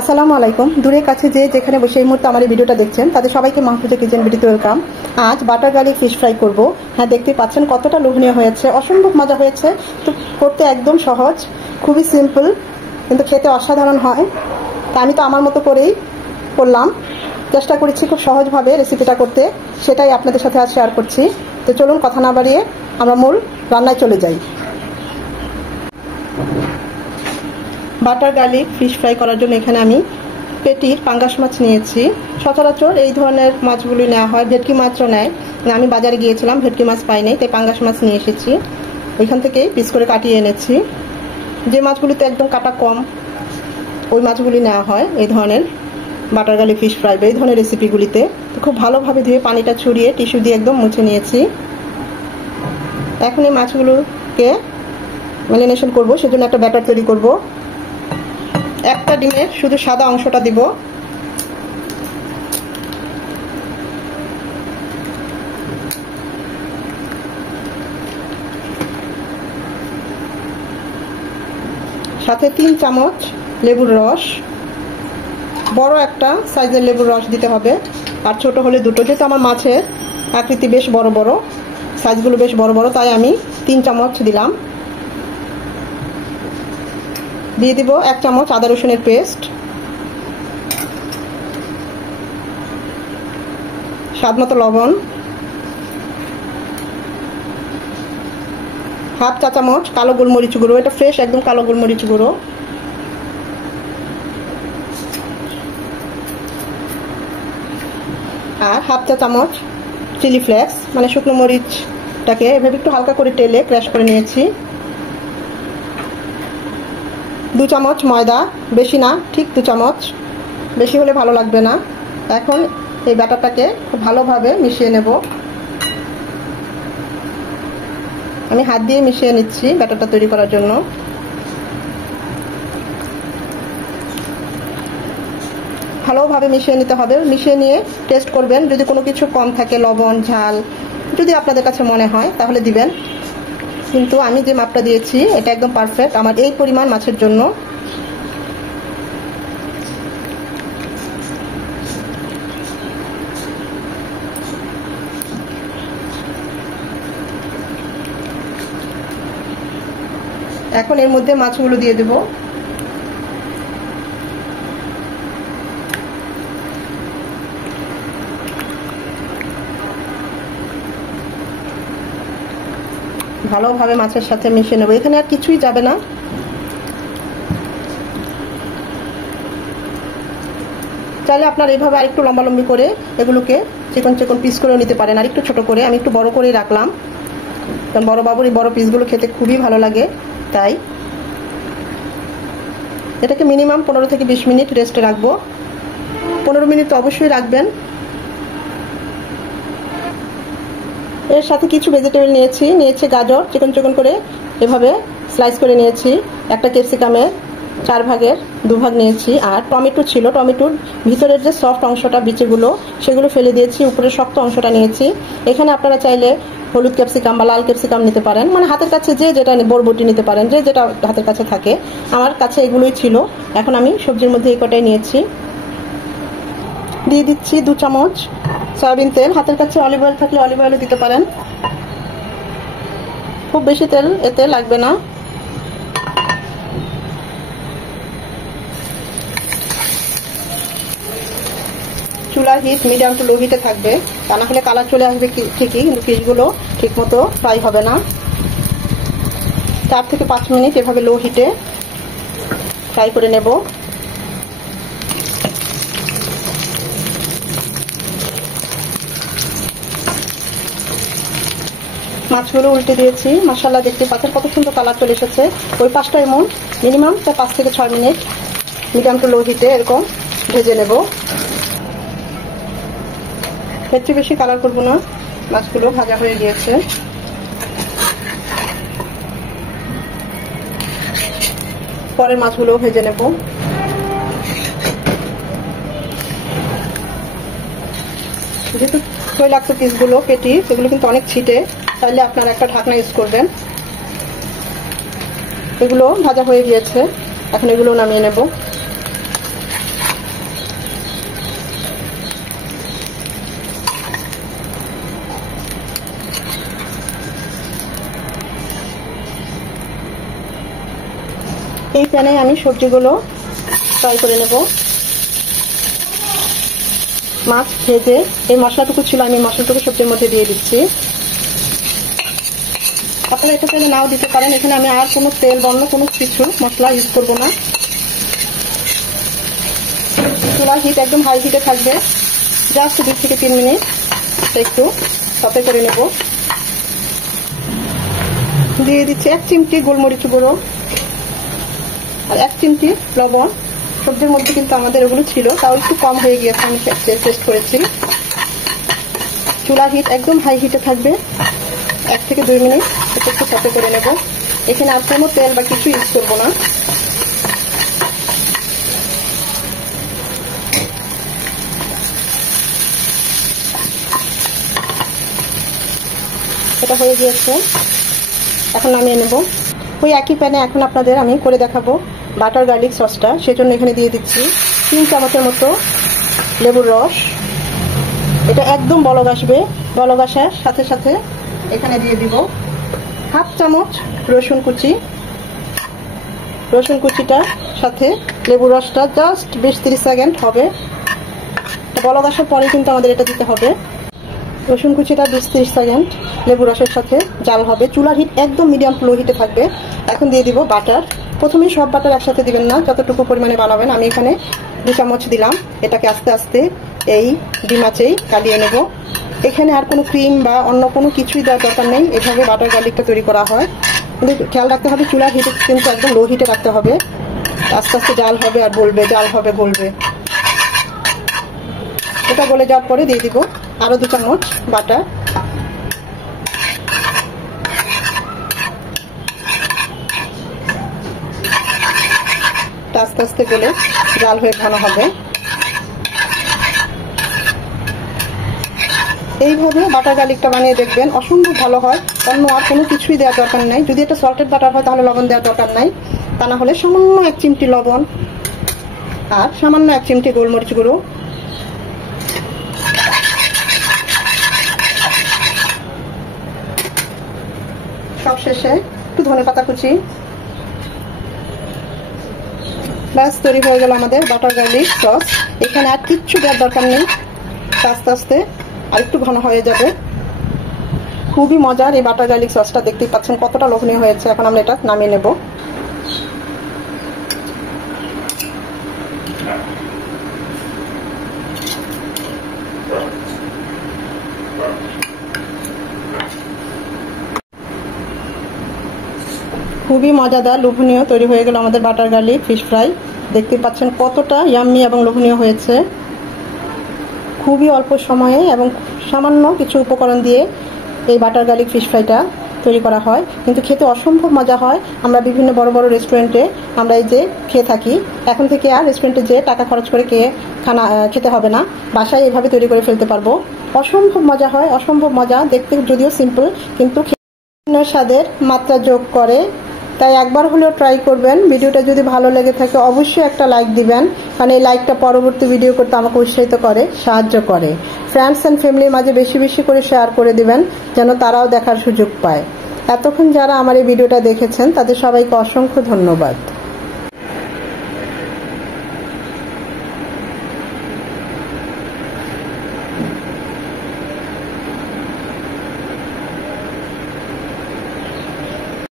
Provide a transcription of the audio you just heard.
আসসালামু আলাইকুম। দূরে কাছে যে যেখানে বসে এই মুহূর্তে আমার এই ভিডিওটা দেখছেন তাদের সবাইকে মাহফুজা কিচেন ভিডিওতে ওয়েলকাম। আজ বাটার গার্লিক ফিশ ফ্রাই করব। হ্যাঁ, দেখতে পাচ্ছেন কতটা লোভনীয় হয়েছে, অসম্ভব মজা হয়েছে। তো করতে একদম সহজ, খুবই সিম্পল, কিন্তু খেতে অসাধারণ হয়। তা আমি তো আমার মতো করেই করলাম, চেষ্টা করেছি খুব সহজভাবে রেসিপিটা করতে, সেটাই আপনাদের সাথে আজ শেয়ার করছি। তো চলুন কথা না বাড়িয়ে আমরা মূল রান্নায় চলে যাই। বাটার গার্লিক ফিশ ফ্রাই করার জন্য এখানে আমি পেটির পাঙ্গাস মাছ নিয়েছি। সচরাচর এই ধরনের মাছগুলি নেওয়া হয়, ভেটকি মাছও নেয়। আমি বাজারে গিয়েছিলাম, ভেটকি মাছ পাইনি, তাই পাঙ্গাস মাছ নিয়ে এসেছি। ওইখান থেকে পিস করে কাটিয়ে এনেছি। যে মাছগুলিতে একদম কাটা কম ওই মাছগুলি নেওয়া হয় এই ধরনের বাটার গার্লিক ফিশ ফ্রাই বা এই ধরনের রেসিপিগুলিতে। খুব ভালোভাবে ধুয়ে পানিটা ছড়িয়ে টিস্যু দিয়ে একদম মুছে নিয়েছি। এখন এই মাছগুলোকে ম্যারিনেশন করবো, সেজন্য একটা ব্যাটার তৈরি করব। একটা ডিমের শুধু সাদা অংশটা দিব। সাথে 3 চামচ লেবুর রস, বড় একটা সাইজের লেবুর রস দিতে হবে, আর ছোট হলে দুটো। যেহেতু আমার মাছের আকৃতি বেশ বড় বড়, সাইজগুলো বেশ বড় বড়, তাই আমি 3 চামচ দিলাম। দিয়ে দিব 1 চামচ আদা রসুনের পেস্ট, স্বাদমতো লবণ, হাফ চা চামচ কালো গোলমরিচ গুঁড়ো, এটা ফ্রেশ একদম কালো গোলমরিচ গুঁড়ো, আর হাফ চা চামচ চিলি ফ্লেক্স, মানে শুকনো মরিচটাকে এভাবে একটু হালকা করে তেলে ক্র্যাশ করে নিয়েছি। 2 চামচ ময়দা, বেশি না, ঠিক 2 চামচ, বেশি হলে ভালো লাগবে না। এখন এই ব্যাটারটাকে খুব ভালোভাবে মিশিয়ে নেব। আমি হাত দিয়ে মিশিয়ে নিচ্ছি ব্যাটারটা তৈরি করার জন্য। ভালোভাবে মিশিয়ে নিতে হবে। মিশিয়ে নিয়ে টেস্ট করবেন, যদি কোনো কিছু কম থাকে, লবণ ঝাল যদি আপনাদের কাছে মনে হয় তাহলে দিবেন। কিন্তু আমি যে মাপটা দিয়েছি এটা একদম পারফেক্ট আমার এই পরিমাণ মাছের জন্য। এখন এর মধ্যে মাছগুলো দিয়ে দেব। ভালোভাবে মাছের সাথে মিশিয়ে নেব। এখানে আর কিছুই যাবে না। চাইলে আপনার এইভাবে আরেকটু লম্বালম্বি করে এগুলোকে চিকন চিকন পিস করে নিতে পারেন, আর একটু ছোট করে। আমি একটু বড় করেই রাখলাম, কারণ বড় বাবুর এই বড় পিসগুলো খেতে খুবই ভালো লাগে। তাই এটাকে মিনিমাম 15 থেকে 20 মিনিট রেস্টে রাখবো। 15 মিনিট তো অবশ্যই রাখবেন। এর সাথে কিছু ভেজিটেবল নিয়েছি গাজর চিকন চিকন করে এভাবে স্লাইস করে নিয়েছি। একটা ক্যাপসিকামের 4 ভাগের 2 ভাগ নিয়েছি, আর টমেটো ছিল, টমেটোর ভিতরের যে সফট অংশটা বিচিগুলো সেগুলো ফেলে দিয়েছি, উপরে শক্ত অংশটা নিয়েছি। এখানে আপনারা চাইলে হলুদ ক্যাপসিকাম বা লাল ক্যাপসিকাম নিতে পারেন, মানে হাতের কাছে যে যেটা, বরবটি নিতে পারেন, যে যেটা হাতের কাছে থাকে। আমার কাছে এগুলোই ছিল। এখন আমি সবজির মধ্যে এই কটাই নিয়েছি। দিয়ে দিচ্ছি 2 চামচ সয়াবিন তেল। হাতের কাছে অলিভ অয়েল থাকলে অলিভ অয়েলও দিতে পারেন, খুব বেশি তেল এতে লাগবে না। চুলার হিট মিডিয়াম টু লো হিটে থাকবে, তা না হলে কালার চলে আসবে ঠিকই, কিন্তু ফিশগুলো ঠিক মতো ফ্রাই হবে না। 4 থেকে 5 মিনিট এভাবে লো হিটে ফ্রাই করে নেব। মাছগুলো উল্টে দিয়েছি। মাশাআল্লাহ, দেখতে পাচ্ছেন কত সুন্দর কালার চলে এসেছে। ওই পাশটা এমন মিনিমাম 5 থেকে 6 মিনিট মিডিয়াম টু লো হিটে এরকম ভেজে নেব। এর চেয়ে বেশি কালার করবো না। মাছগুলো ভাজা হয়ে গিয়েছে। পরের মাছগুলো ভেজে নেব। যেহেতু তৈলাক্ত পিসগুলো পেটি, সেগুলো কিন্তু অনেক ছিটে, তাহলে আপনারা একটা ঢাকনা ইউজ করবেন। এগুলো ভাজা হয়ে গিয়েছে, এখন এগুলো নামিয়ে নেব। এই প্যানে আমি সবজিগুলো ফ্রাই করে নেব। মাছ ভেজে এই মশলাটুকু ছিল, আমি মশলাটুকু সবজির মধ্যে দিয়ে দিচ্ছি। আপনারা এটা চাইলে নাও দিতে পারেন। এখানে আমি আর কোনো তেল বা অন্য কোনো কিছু মশলা ইউজ করবো না। চুলার হিট একদম হাই হিটে থাকবে। জাস্ট 2 থেকে 3 মিনিট একটু সতে করে নেব। দিয়ে দিচ্ছি 1 চিমটি গোলমরিচ গুঁড়ো আর 1 চিমটি লবণ। সবজির মধ্যে কিন্তু আমাদের ওগুলো ছিল, তাও একটু কম হয়ে গিয়েছে, আমি টেস্ট করেছি। চুলার হিট একদম হাই হিটে থাকবে। 1 থেকে 2 মিনিট একটু সতে করে নেব। এখানে আর কোনো তেল বা কিছু ইউজ করবো না। এটা হয়ে গিয়েছে, এখন নামিয়ে নেব। ওই একই প্যানে এখন আপনাদের আমি করে দেখাবো বাটার গার্লিক সসটা। সেজন্য এখানে দিয়ে দিচ্ছি 3 চামচের মতো লেবুর রস। এটা একদম বলক আসবে। বলক আসার সাথে সাথে এখানে দিয়ে দিব 1/2 চামচ রসুন কুচি। রসুন কুচিটার সাথে লেবুর রসটা জাস্ট 20-30 সেকেন্ড হবে। বলক আসার পরে কিন্তু আমাদের এটা দিতে হবে। রসুন কুচিটা 20-30 সেকেন্ড লেবু রসের সাথে জাল হবে। চুলার হিট একদম মিডিয়াম লো হিটে থাকবে। এখন দিয়ে দিব বাটার। প্রথমেই সব বাটার একসাথে দিবেন না, যতটুকু পরিমাণে বানাবেন। আমি এখানে 2 চামচ দিলাম। এটাকে আস্তে আস্তে এই ডিম আঁচেই কালিয়ে নেব। এখানে আর কোনো ক্রিম বা অন্য কোনো কিছুই দেওয়ার দরকার নেই। এভাবে বাটার গার্লিকটা তৈরি করা হয়। কিন্তু খেয়াল রাখতে হবে চুলার হিটে কিন্তু একদম লো হিটে রাখতে হবে। আস্তে আস্তে জাল হবে আর বলবে, জাল হবে বলবে। এটা গলে যাওয়ার পরে দিয়ে দিব আরো 2 চামচ বাটার। আস্তে আস্তে গলে জাল হয়ে ঘন হবে। এইভাবে বাটার গার্লিকটা বানিয়ে দেখবেন, অসম্ভব ভালো হয়। অন্য আর কোনো কিছুই দেওয়ার দরকার নাই। যদি এটা সল্টেড বাটার হয় তাহলে লবণ দেওয়ার দরকার নাই। তা না হলে সামান্য 1 চিমটি লবণ আর সামান্য 1 চিমটি গোলমরিচ গুঁড়ো, সবশেষে একটু ধনেপাতা কুচি। ব্যাস তৈরি হয়ে গেল আমাদের বাটার গার্লিক সস। এখানে আর কিচ্ছু দেওয়ার দরকার নেই। আস্তে আস্তে আর একটু ঘন হয়ে যাবে। খুবই মজার এই বাটার গার্লিক সসটা। দেখতেই পাচ্ছেন কতটা লোভনীয় হয়েছে। এখন আমরা এটা নামিয়ে নেব। খুবই মজাদার লোভনীয় তৈরি হয়ে গেল আমাদের বাটার গার্লিক ফিশ ফ্রাই। দেখতে পাচ্ছেন কতটা ইয়াম্মি এবং লোভনীয় হয়েছে। খুবই অল্প সময়ে এবং সামান্য কিছু উপকরণ দিয়ে এই বাটার গার্লিক ফিশ ফ্রাইটা তৈরি করা হয়, কিন্তু খেতে অসম্ভব মজা হয়। আমরা বিভিন্ন বড় বড় রেস্টুরেন্টে আমরা এই যে খেয়ে থাকি। এখন থেকে আর রেস্টুরেন্টে যে টাকা খরচ করে খেতে হবে না, বাসায় এভাবে তৈরি করে ফেলতে পারবো। অসম্ভব মজা হয়, অসম্ভব মজা। দেখতে যদিও সিম্পল, কিন্তু স্বাদের মাত্রা যোগ করে। তাই একবার হলেও ট্রাই করবেন। ভিডিওটা যদি ভালো লেগে থাকে অবশ্যই একটা লাইক দিবেন, কারণ এই লাইকটা পরবর্তী ভিডিও করতে আমাকে উৎসাহিত করে, সাহায্য করে। ফ্রেন্ডস অ্যান্ড ফ্যামিলির মাঝে বেশি বেশি করে শেয়ার করে দিবেন, যেন তারাও দেখার সুযোগ পায়। এতক্ষণ যারা আমার এই ভিডিওটা দেখেছেন তাদের সবাইকে অসংখ্য ধন্যবাদ।